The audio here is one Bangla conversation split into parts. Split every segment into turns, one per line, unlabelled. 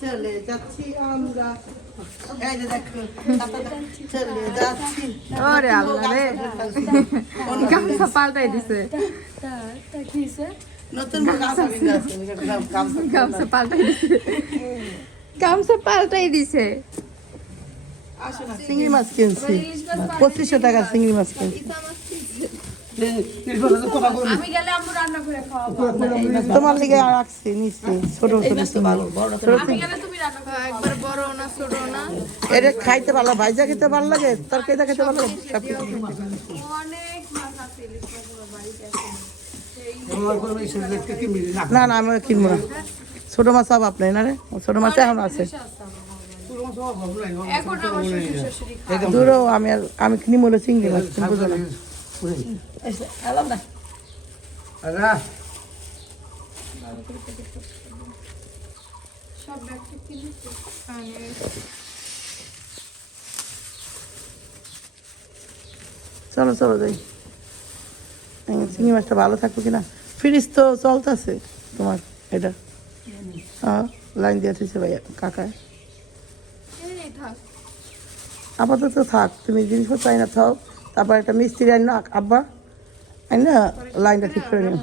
চলে যাচ্ছি ওরে আল্লাহ রে। গামছা পাল্টাই দিছে।
নতুন গাছ বিন্দু আছে গাছ
গামছা পাল্টাই দিছে। গামছা পাল্টাই দিছে।
চিংড়ি মাছ কিনছি। পঁচিশশো টাকা চিংড়ি মাছ কিনছি। তোমার লিগে আর রাখছি নিচ্ছি ছোট ছোট
ছোট
এটা খাইতে ভালো ভাইজা খেতে ভালো লাগে তরকারিটা খেতে ভালো লাগে? না না আমি কিনবো না। ছোট মাছ সব আপনার না রে? ছোট মাছ এখন আছে। দূরও আমি আর আমি কিনি বলে চিংড়ি মাছ তুমি না চলো চলো যাই। চিংড়ি মাছটা ভালো থাকবে কিনা? ফ্রিজ তো চলতেছে তোমার এটা। হ্যাঁ লাইন দিয়ে দিয়েছে ভাইয়া কাকায়। আপাতত থাক তুমি জিনিসপত্র আইনা থাও তারপর একটা মিস্ত্রি আইন না আব্বা। আইন না লাইনটা ঠিক করে নিও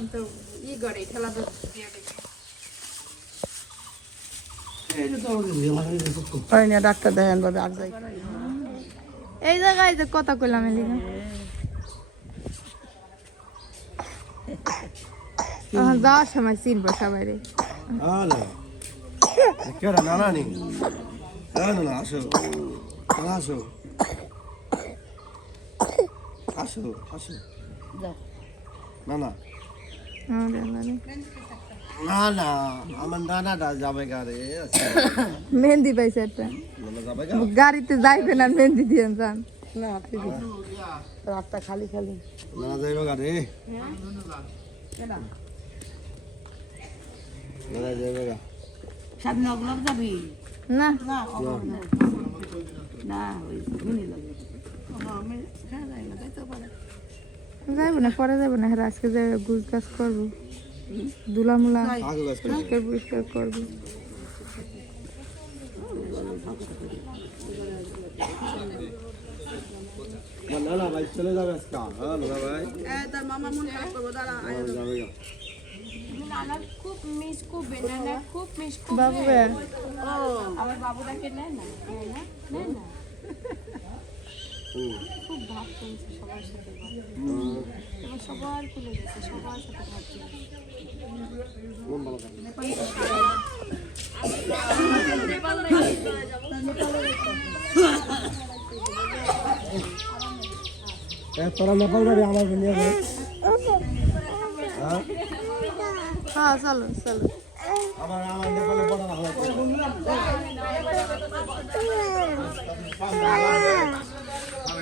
না ডাক্তার দেখেন ভাবে আগ যাই
এই জায়গায় যে কথা কইলাম এলিগা যাওয়ার সময় চিনবো সবাই রে.
Ana, no, আসো আসো আসো আসো না না। না না আমার নানাটা যাবে গাড়ি
মেহেন্দি পাইছে একটা।
যাবে
গাড়িতে যাইবেন আর মেহেন্দি দিয়ে যান।
না রাতটা খালি খালি।
নানা যাইবে গাড়ি নানা যাইবে গা
না। যাইব না পরে যাব না হ্যাঁ আজকে যাই গুজ গাছ করব। দুলা মুলা
আগে গাছ
পরিষ্কার পরিষ্কার করব
নানা ভাই চলে যাবে আজকে। হ্যাঁ নানা ভাই।
তার মামা মন খারাপ করব দাঁড়া
যাবে
খুব মিস করবে নানা খুব মিস
বাবু রে
আমার বাবুটাকে নেয় না? নেয় না? নেয় না? খুব ভাব করেছে সবার সাথে। এবং সবার খুলে গেছে সবার সাথে ভাব করেছে।
ভালো থাকে তোরা নেপাল যাবি আমার নিয়ে
হ্যাঁ? চলো চলো।
আবার আমার নেপালে বড় না হয়
পাঁচশো টাকা থেকে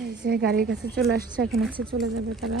এই
যে গাড়ির কাছে চলে আসছে এখন হচ্ছে চলে যাবে তারা।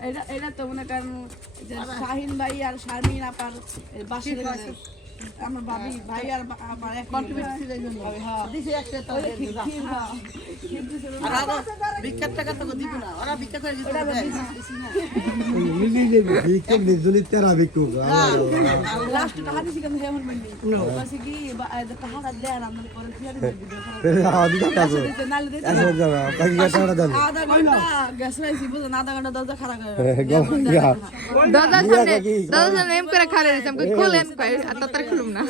এটা এটা তো মনে করেন শাহিন ভাই আর শারমিন আপার বাসে আমার ভাবি ভাই আর বা- আমার এক কন্ট্রিবিউট ছিল এই জন্য দিছে একটা তো আর আরও ভিক্ষার টাকা তো দিব না। ওরা ভিক্ষা করে দিতে
নির্জলিত তেরা বিক্ষুক
লাস্ট টাকা দিছি কেন হেমন মন্ডি বলছে কি বা- এই যে টাকা দেন আমরা পরে ফিরে দিতে ভিডিও দিতে নালে দিতে আধা ঘণ্টা গ্যাস রাইছি বুঝলেন আধা ঘণ্টা দরজা খারাপ
সামনে সামনে এম করে খুলেন কই? আর খুলুম না।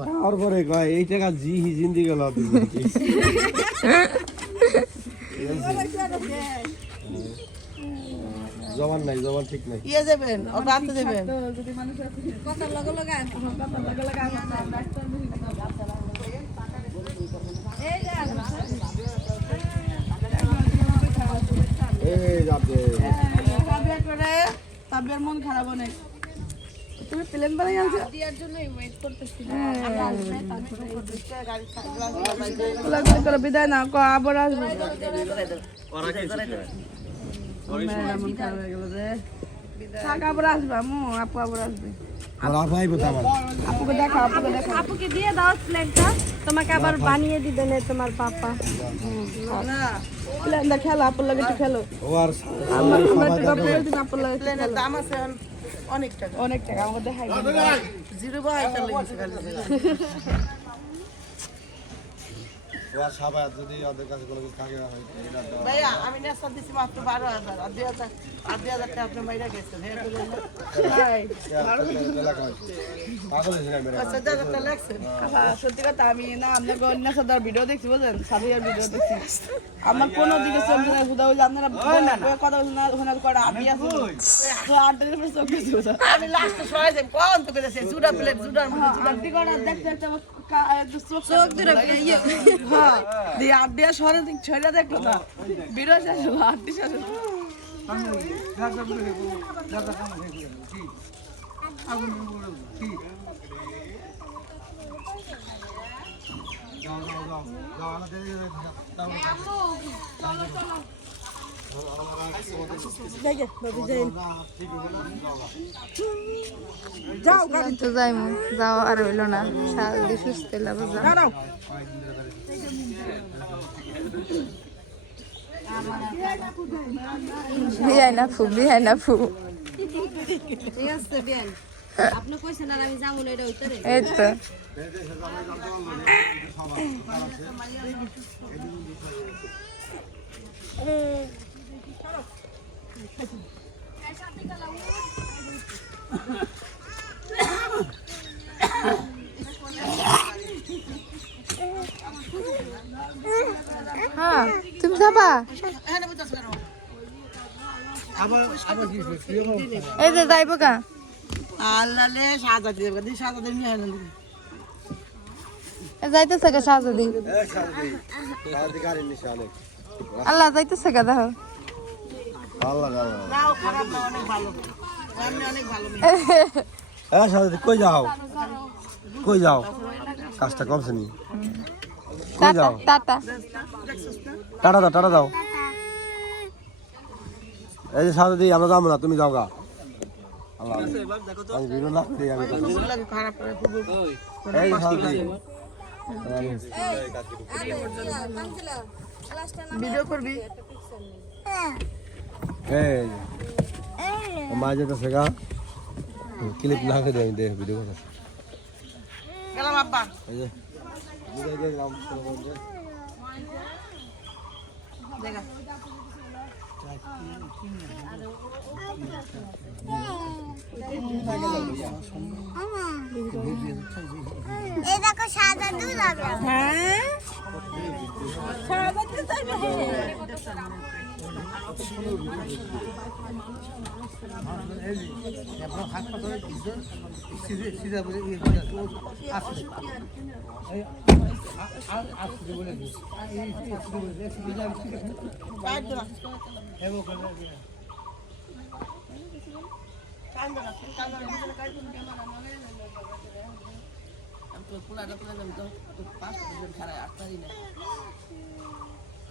পাওয়ার পরে কয় এই টাকা জি হি জিন্দি গেল জবান নাই জবান ঠিক নাই।
ইয়ে যাবেন ও রাতে যাবেন
কথা লগে লগে
এই যাবে
সাবিয়া করে সাবিয়ার মন খারাপ অনেক। তুমি প্লেন বানাই আনছো?
দিয়ার জন্যই ওয়েট করতেছি।
গোলাগুলি করে বিদায় না কো আবার আসব। মন খারাপ হয়ে গেল রে। থাক আবার আসবে আমু আপু আবার আসবে।
আর আপাই বতা
আপুকে দেখো আপুকে দেখো
আপুকে দিয়ে দাও প্লেনটা তোমাকে আবার বানিয়ে দিবে না তোমার পাপা।
না। প্লেনটা খেলো আপুর লাগে একটু খেলো। আপুর লাগে প্লেনের দাম আছে অনেক টাকা। অনেক টাকা আমাকে দেখাই। জিরো বা এটা লেগেছে খালি
ও আর সাবা যদি ওদের কাছে কোনো কিছু থাকে।
ভাইয়া আমি নেশা দিছি মাত্র বারো হাজার আর দুই হাজার আর দুই হাজার টাকা আপনি মাইরা গেছেন হ্যাঁ সত্যি কথা আমি না আপনাকে অন্য সাদার ভিডিও দেখছি বুঝলেন? সাদিয়ার ভিডিও দেখছি। আমার কোনো দিকে চোখ নাই হুদা যে আপনারা কথা বলছেন না ওখানে করে আমি আছি। তো উপরে চোখ গেছি আমি লাস্টে সবাই যাই কোন তো করেছে জুডা প্লেট জুডার মধ্যে দেখতে দেখতে আমার চোখ ধরে হ্যাঁ। দিয়ে আড্ডি আর সরে দিক ছড়া দেখল না। ভিডিও শেষ হলো আড্ডি শেষ
যাও যাও যাও। যাও
তো যাইমু যাও আর হইল না। সারাদি সুস্থ লাগবে যাও বিয়াই না ফু বিয়াই না ফু
ঠিক আছে বিয়ান। আপনি কইছেন আর আমি যাব না। এটা হইতে
এই তো। হ্যাঁ তুমি যাবা এই যে যাইব
সাজা দি সাজা নিয়ে
যাইতেছে গা
গাড়ি
আল্লাহ যাইতেছে গা দেখো।
ভালো লাগা
নাও খারাপ না অনেক ভালো। আমি অনেক ভালো
এ শান্তি কই যাও? কই যাও? কাজটা কমছে নি। কই
টাটা
যাও?
টাটা।
টাটা দাও টাটা দাও। এই যে শান্তি আমরা যাব না তুমি যাও গা। আমি ভিডিও না করি আমি এই
করবি?
এই মা যেটা শেখা ক্লিপ না করে আমি দেখ ভিডিও কথা
গেলাম আব্বা
এই যে বুঝাই
দেখা
দেখো সাদা দুধ হবে
হ্যাঁ আমি তো পোলাটা পোলা আমি তো পাঁচ বছর খেলায় আটটা দিনে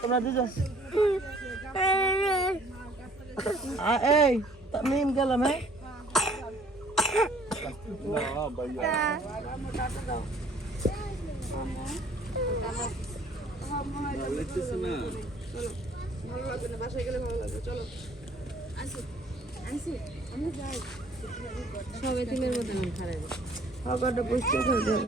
তোমরা দুজন? এই, তামিম গেলাম হ্যাঁ?
ভালো লাগবে না
বাসায় গেলে ভালো লাগবে চলো আসি আসি আমরা যাই সবাই দিনের মধ্যে
খারাপ ঘরটা পরিষ্কার